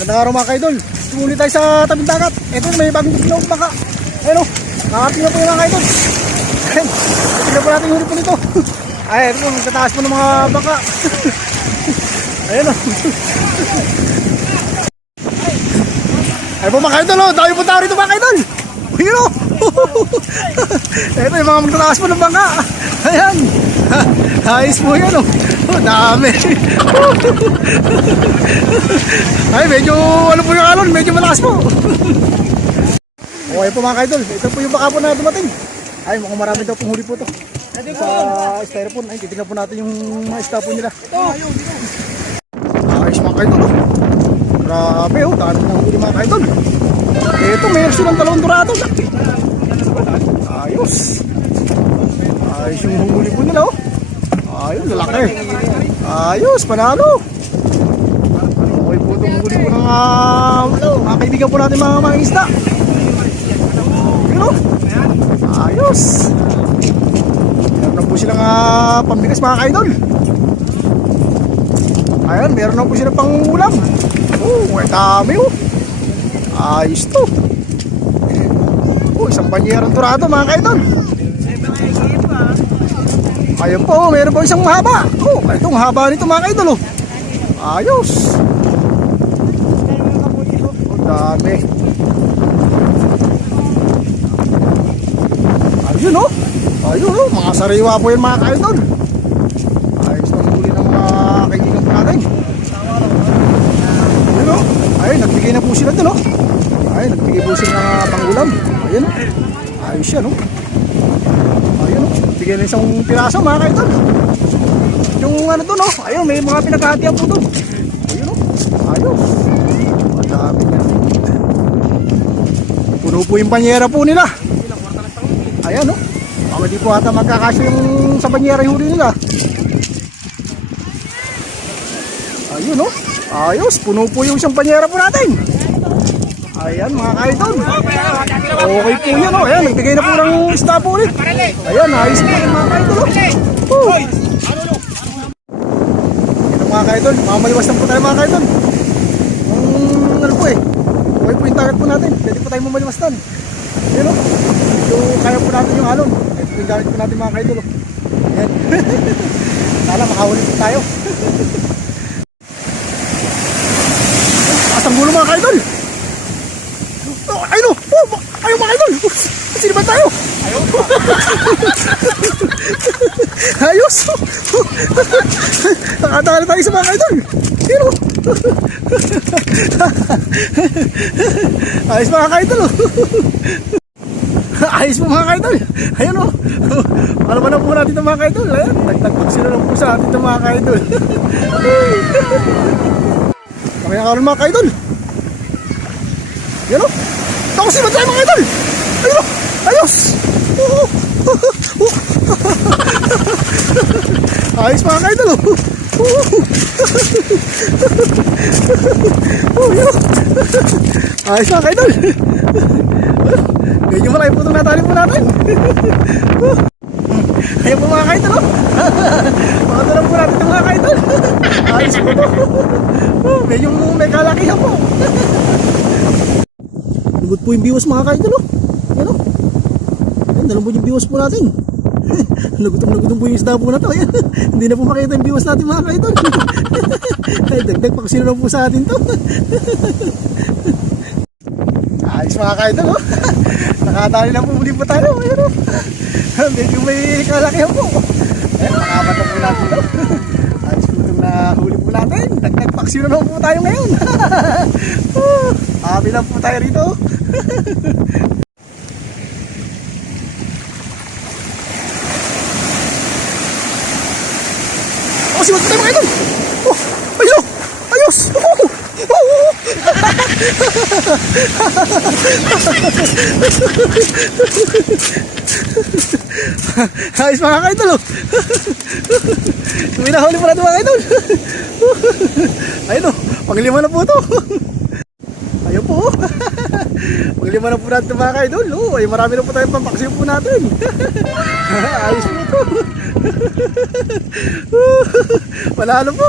Magandang araw mga kaidol. Tumuli tayo sa tabing dagat. Ito may bagong tignaw baka. Ayun o. Nakating na po yung mga kaidol. Ayun. Tignan po natin yung huli po nito. Ay, ito po. Magtataas po ng mga baka. Ayun o. Ayun po mga kaidol o. Dami po tao rito mga kaidol. Ayun o. Ito yung mga magtataas po ng baka. Ayan. Ayos po yan o. Dami. Ay, medyo ano po yung alon, medyo malakas po. Okay po mga kaidol, ito po yung baka po na dumating. Ay, mukhang marami daw pong huli po to sa styrofoam. Ay, titignan po natin yung mga isda po nila. Ayos mga kaidol, oh. Grabe oh, dami ng huli mga kaidol. Ito, mayroon silang dalawang dorado. Ayos. Ayos yung huli po nila oh. Ayos, lalaki. Ayos, panalo. Okay po itong huli po ng mga kaibigan po natin mga isda. Yun o. Ayos. Meron na po silang pambigas mga kaidol. Ayan, meron na po silang pang ulam. Oh, dami o. Ayos to. Oh, isang banyerang dorado mga kaidol. Ayun po, meron po isang mahaba. Oh, itong haba nito mga kaidol. Oh. Ayos. Oh, dami. Ayun oh. Ayun oh, mga sariwa po yan mga kaidol. Ayos na huli ng mga kaibigan po natin. Ayun oh. Ayun, nagbigay na po sila dun oh. Ayun, nagbigay po sila ng pangulam. Ayun oh. Ayos yan oh. Ayun oh. Bigyan na isang piraso mga kaidol. Yung ano doon oh. Ayun, may mga pinaghahatian po doon. Ayun oh. Ayos. Madami niya. Puno po yung banyera po nila. Ayan oh. Baka di po ata magkakasya yung sa banyera yung huli nila. Ayun oh. Ayos. Puno po yung isang banyera po natin. Ayan mga kaidol. Okay po yan oh. Ayan, nagbigay na po ng isda po ulit. Ayan, ayos po yung mga kaidol oh. Ito mga kaidol, mamaliwas na po tayo mga kaidol. Ano po eh, okay po yung target po natin. Pwede po tayo mamaliwastan. Ayan oh. Yung kaya po natin yung alon. Ito po yung target po natin mga kaidol oh. Ayan. Sana makahuli po tayo. Asang gulo mga kaidol. Ayun o! Ayun mga idol! Sino ba tayo? Ayos! Nakataka na tayo sa mga idol! Ayun o! Ayos mga idol! Ayos po mga idol! Ayun o! Malaman na po natin ito mga idol! Ayan! Tagtagpag sila lang po sa atin ito mga idol! Kami nakaroon mga idol! Yan o! Tapos sila tayo mga idol! Ayun o! Ayos! Ayos mga idol o! Ayos mga idol! Medyo malaki po itong natali po natin! Ayun po mga idol o! Makatulang po natin ito mga idol! Ayos po ito! Medyo may kalakihan po! Lugod po yung biwas mga kaidol oh. Yan oh. Ayan, nalambod yung biwas po natin. Lugod po yung isda po na to. Ayan. Hindi na po makita yung biwas natin mga kaidol. Ay, dagdag pa kasi lang po sa atin to. Ayos mga kaidol oh. Nakatali na po muli po tayo. Ayan oh. Medyo may kalakihan po. Ayan, nakabata po natin to. Ayos po itong nahuli po natin. Dagdag paksino na po tayo ngayon. Happy lang po tayo rito. Oh, siwag tayo mga idol. Oh, ayos. Ayos. Ayos mga kaidol. Minahuli mo natin mga kaidol. Ayun o, panglima na po ito. Ayun po. Panglima na po natin mga kaidol. Ay marami na po tayong pampaksiyo po natin. Ayos po ito. Panalo po.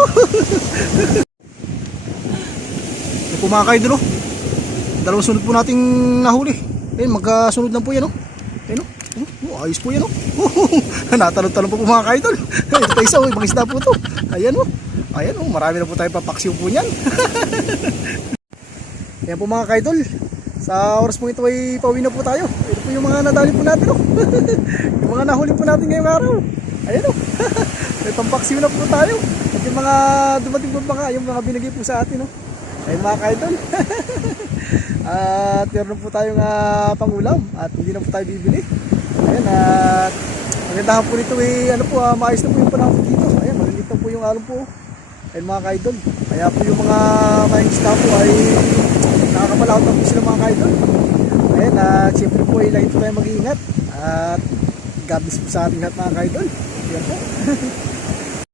Yan po mga kaidol oh. Dalawang sunod po nating nahuli. Ayun, magkasunod lang po yan oh. Ayun oh. Ayos po yan oh. Natalon-talon po mga kaidol. Ito tayo isa oh, ibang isda po to. Ayan oh. Ayan oh, marami na po tayo papaksiw po niyan. Ayan po mga kaidol. Sa oras po ito ay pauwi na po tayo. Ito po yung mga nadali po natin oh. Yung mga nahuli po natin ngayong araw. Ayan oh. May pampaksiw na po tayo. At yung mga dumating po baka, yung mga binigay po sa atin oh. Ayun mga kaidol. At meron po tayong pangulam at hindi na po tayo bibili. Ayan at magandahan po nito eh, ano po, maayos na po yung panahon dito. Ayan, malilit na po yung alon po. Ayan mga kaidol. Kaya po yung mga isda po ay nakakapalawat na po sila mga kaidol. Ayan at siyempre po ay lagi po tayo mag-iingat. At God bless po sa ating lahat mga kaidol. Ayan po.